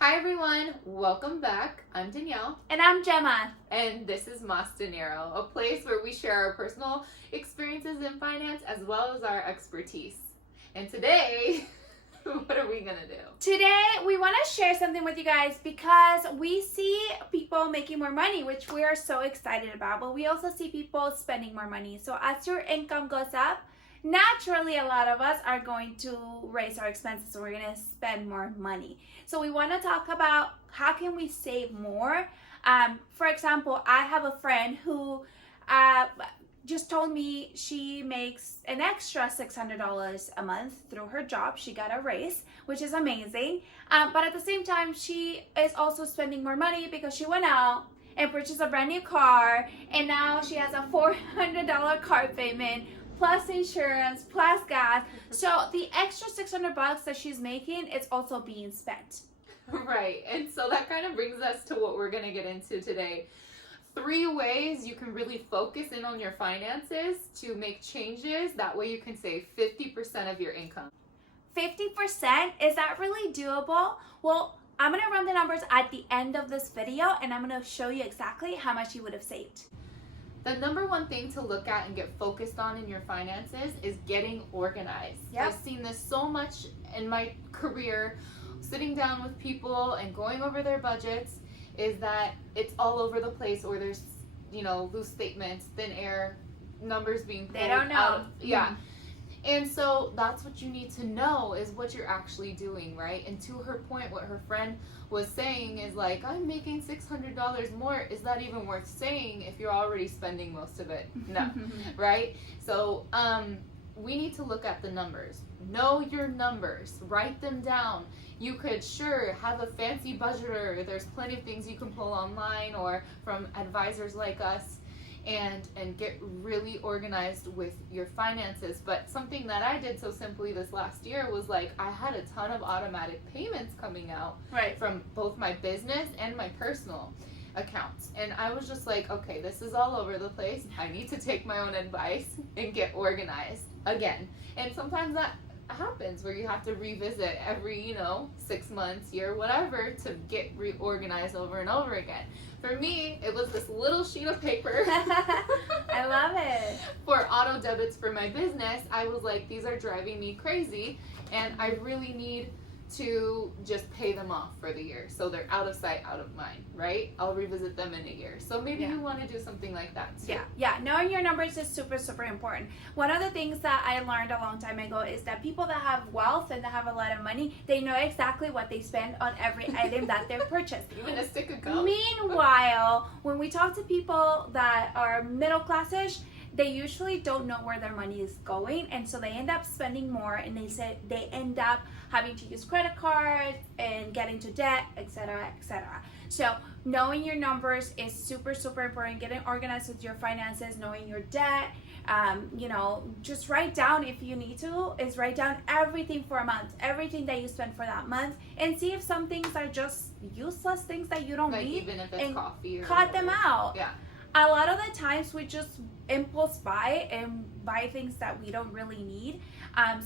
Hi everyone, welcome back. I'm Danielle. And I'm Gemma. And this is Mas Dinero, a place where we share our personal experiences in finance as well as our expertise. And today, what are we gonna do? Today, we want to share something with you guys because we see people making more money, which we are so excited about, but we also see people spending more money. So as your income goes up, naturally a lot of us are going to raise our expenses, so we're going to spend more money. So we want to talk about how can we save more. For example, I have a friend who just told me she makes an extra $600 a month through her job. She got a raise, which is amazing. But at the same time, she is also spending more money because she went out and purchased a brand new car, and now she has a $400 car payment, plus insurance, plus gas. So the extra $600 that she's making is also being spent. Right, and so that kind of brings us to what we're gonna get into today. 3 ways you can really focus in on your finances to make changes. That way you can save 50% of your income. 50%? Is that really doable? Well, I'm gonna run the numbers at the end of this video and I'm gonna show you exactly how much you would have saved. The number one thing to look at and get focused on in your finances is getting organized. Yep. I've seen this so much in my career, sitting down with people and going over their budgets, is that it's all over the place, or there's, loose statements, thin air, numbers being pulled They don't know. Yeah. And so that's what you need to know, is what you're actually doing, right? And to her point, what her friend was saying is like, I'm making $600 more. Is that even worth saying if you're already spending most of it? No, right? So we need to look at the numbers. Know your numbers. Write them down. You could have a fancy budgeter. There's plenty of things you can pull online or from advisors like us, and get really organized with your finances. But something that I did so simply this last year was like, I had a ton of automatic payments coming out, right, from both my business and my personal accounts. And I was just like, okay, this is all over the place. I need to take my own advice and get organized again. And sometimes that happens where you have to revisit every 6 months, year, whatever, to get reorganized over and over again. For me, it was this little sheet of paper. I love it. For auto debits for my business. I was like, these are driving me crazy, and I really need to just pay them off for the year, so they're out of sight, out of mind, right? I'll revisit them in a year. So maybe you want to do something like that too. Yeah, knowing your numbers is super, super important. One of the things that I learned a long time ago is that people that have wealth and that have a lot of money, they know exactly what they spend on every item that they've purchased. Even a stick of gum. Meanwhile, when we talk to people that are middle classish, they usually don't know where their money is going, and so they end up spending more, and they end up having to use credit cards and get into debt, etc., etc. So knowing your numbers is super, super important. Getting organized with your finances, knowing your debt, just write down, if you need to, write down everything for a month, everything that you spend for that month, and see if some things are just useless things that you don't need, even if it's and coffee, or cut them out. Yeah. A lot of the times we just impulse buy and buy things that we don't really need.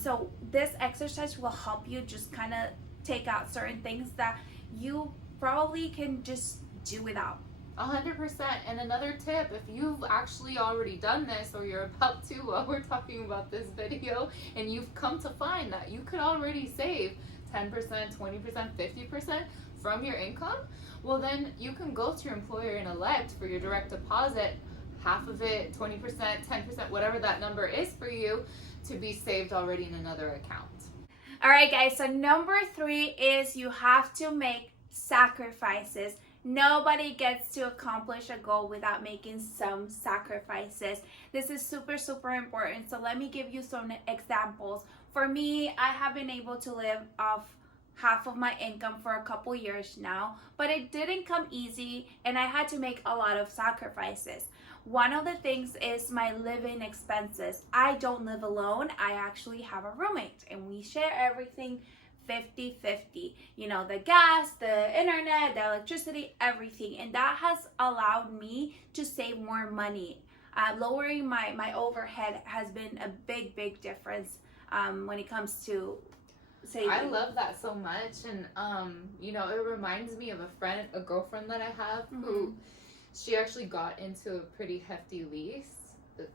So this exercise will help you just kind of take out certain things that you probably can just do without. 100%. And another tip, if you've actually already done this, or you're about to while we're talking about this video, and you've come to find that you could already save 10%, 20%, 50% from your income, well then you can go to your employer and elect for your direct deposit, half of it, 20%, 10%, whatever that number is for you, to be saved already in another account. All right, guys, so number 3 is you have to make sacrifices. Nobody gets to accomplish a goal without making some sacrifices. This is super, super important. So let me give you some examples. For me, I have been able to live off half of my income for a couple years now, but it didn't come easy, and I had to make a lot of sacrifices. One of the things is my living expenses. I don't live alone. I actually have a roommate, and we share everything 50-50. The gas, the internet, the electricity, everything. And that has allowed me to save more money. Lowering my overhead has been a big, big difference when it comes to saving. I love that so much, and you know, it reminds me of a girlfriend that I have who she actually got into a pretty hefty lease.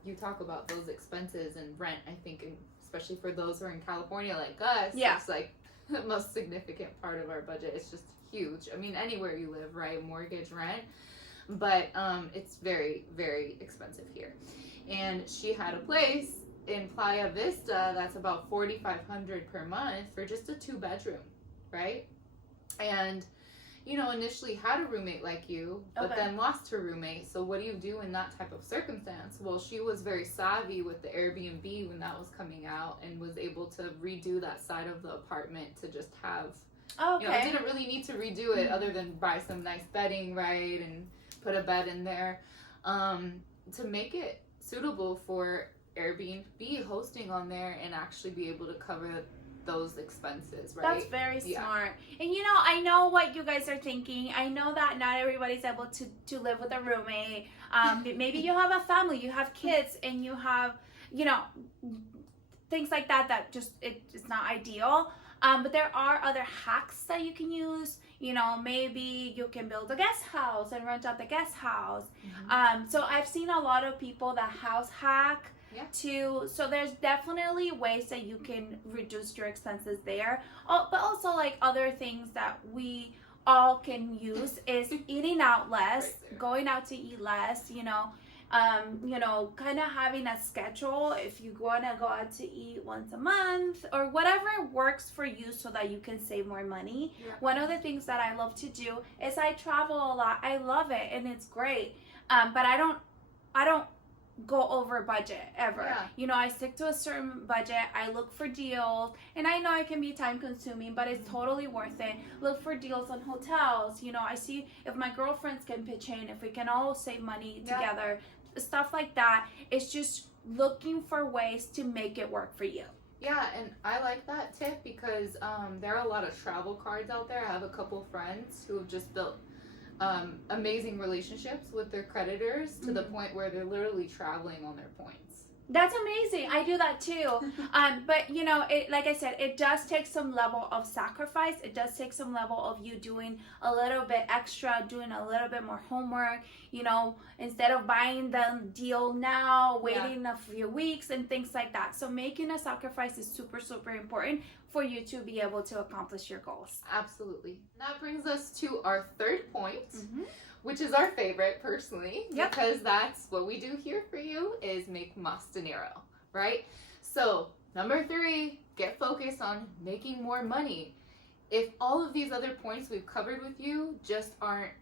You talk about those expenses and rent, I think, and especially for those who are in California like us, it's like the most significant part of our budget. It's just huge. I mean, anywhere you live, right? Mortgage, rent, but it's very, very expensive here. And she had a place in Playa Vista that's about $4,500 per month for just a 2-bedroom, right? And you know, initially had a roommate like you, but then lost her roommate. So what do you do in that type of circumstance? Well, she was very savvy with the Airbnb when that was coming out and was able to redo that side of the apartment to just have, you know, didn't really need to redo it other than buy some nice bedding, right, and put a bed in there, to make it suitable for Airbnb hosting on there and actually be able to cover those expenses, right? That's very smart. And you know, I know what you guys are thinking. I know that not everybody's able to live with a roommate. Maybe you have a family, you have kids, and you have, you know, things like that just it's not ideal. But there are other hacks that you can use. You know, maybe you can build a guest house and rent out the guest house. So I've seen a lot of people that house hack too. So there's definitely ways that you can reduce your expenses there. But also, like, other things that we all can use is eating out less, going out to eat less, you know, kind of having a schedule if you want to go out to eat once a month or whatever works for you so that you can save more money. One of the things that I love to do is I travel a lot. I love it and it's great. But I don't go over budget ever. You know, I stick to a certain budget. I look for deals, and I know it can be time consuming, but it's totally worth it. Look for deals on hotels. You know, I see if my girlfriends can pitch in, if we can all save money together, stuff like that. It's just looking for ways to make it work for you. Yeah, and I like that tip because there are a lot of travel cards out there. I have a couple friends who have just built amazing relationships with their creditors to the point where they're literally traveling on their points. That's amazing. I do that too. But you know, like I said, it does take some level of sacrifice. It does take some level of you doing a little bit extra, doing a little bit more homework, you know, instead of buying the deal now, waiting a few weeks and things like that. So making a sacrifice is super, super important for you to be able to accomplish your goals. Absolutely. That brings us to our third point, which is our favorite personally, because that's what we do here for you is make más dinero, right? So number 3, get focused on making more money. If all of these other points we've covered with you just aren't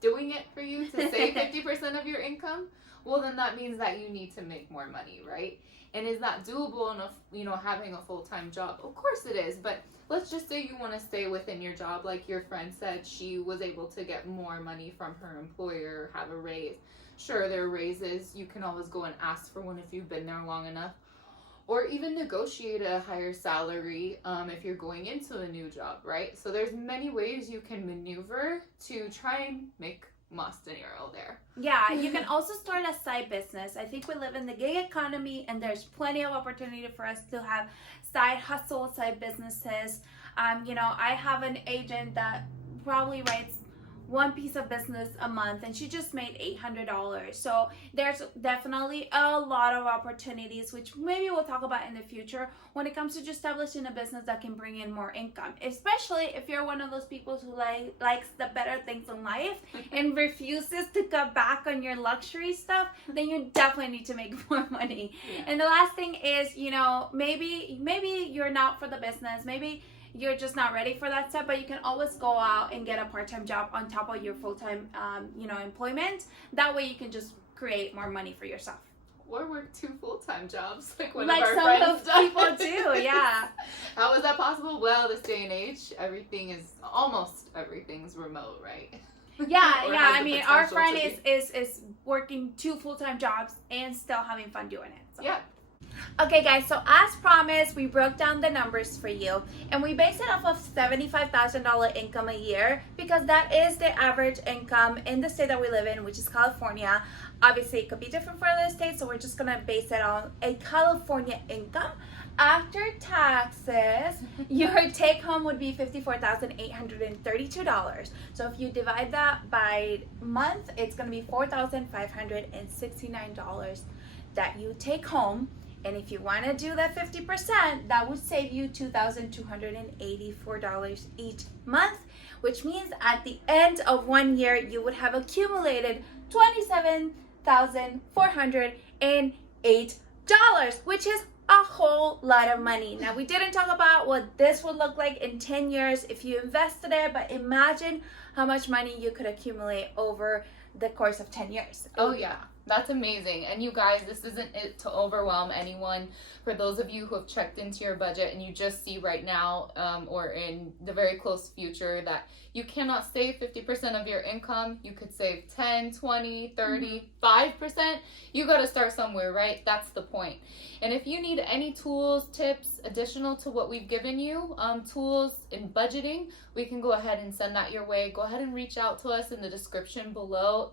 doing it for you to save 50% of your income, well, then that means that you need to make more money, right? And is that doable enough, you know, having a full-time job? Of course it is, but let's just say you want to stay within your job. Like your friend said, she was able to get more money from her employer, have a raise. Sure, there are raises. You can always go and ask for one if you've been there long enough. Or even negotiate a higher salary if you're going into a new job, right? So there's many ways you can maneuver to try and make más dinero there. Yeah, you can also start a side business. I think we live in the gig economy and there's plenty of opportunity for us to have side hustle, side businesses. You know, I have an agent that probably writes one piece of business a month and she just made $800. So there's definitely a lot of opportunities, which maybe we'll talk about in the future when it comes to just establishing a business that can bring in more income, especially if you're one of those people who likes the better things in life and refuses to cut back on your luxury stuff, then you definitely need to make more money. And the last thing is, you know, maybe you're not for the business, maybe you're just not ready for that step, but you can always go out and get a part-time job on top of your full-time, you know, employment. That way you can just create more money for yourself. Or work 2 full-time jobs, like one like of our some friends of does. people do, yeah. How is that possible? Well, this day and age, almost everything's remote, right? Yeah, has I the mean, our potential friend to is working 2 full-time jobs and still having fun doing it. So. Yeah. Okay guys, so as promised, we broke down the numbers for you and we based it off of $75,000 income a year because that is the average income in the state that we live in, which is California. Obviously, it could be different for other states, so we're just gonna base it on a California income. after taxes, your take home would be $54,832. So if you divide that by month, it's going to be $4,569 that you take home. And if you want to do that 50%, that would save you $2,284 each month, which means at the end of 1 year, you would have accumulated $27,408, which is a whole lot of money. Now, we didn't talk about what this would look like in 10 years if you invested it, but imagine how much money you could accumulate over the course of 10 years. Oh yeah, that's amazing. And you guys, this isn't it to overwhelm anyone. For those of you who have checked into your budget and you just see right now or in the very close future that you cannot save 50% of your income, you could save 10, 20, 30, 5%. You got to start somewhere, right? That's the point. And if you need any tools, tips, additional to what we've given you, tools in budgeting, we can go ahead and send that your way. Go ahead and reach out to us in the description below.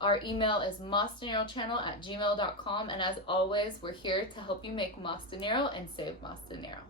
Our email is masdinerochannel@gmail.com. And as always, we're here to help you make mas dinero and save mas dinero.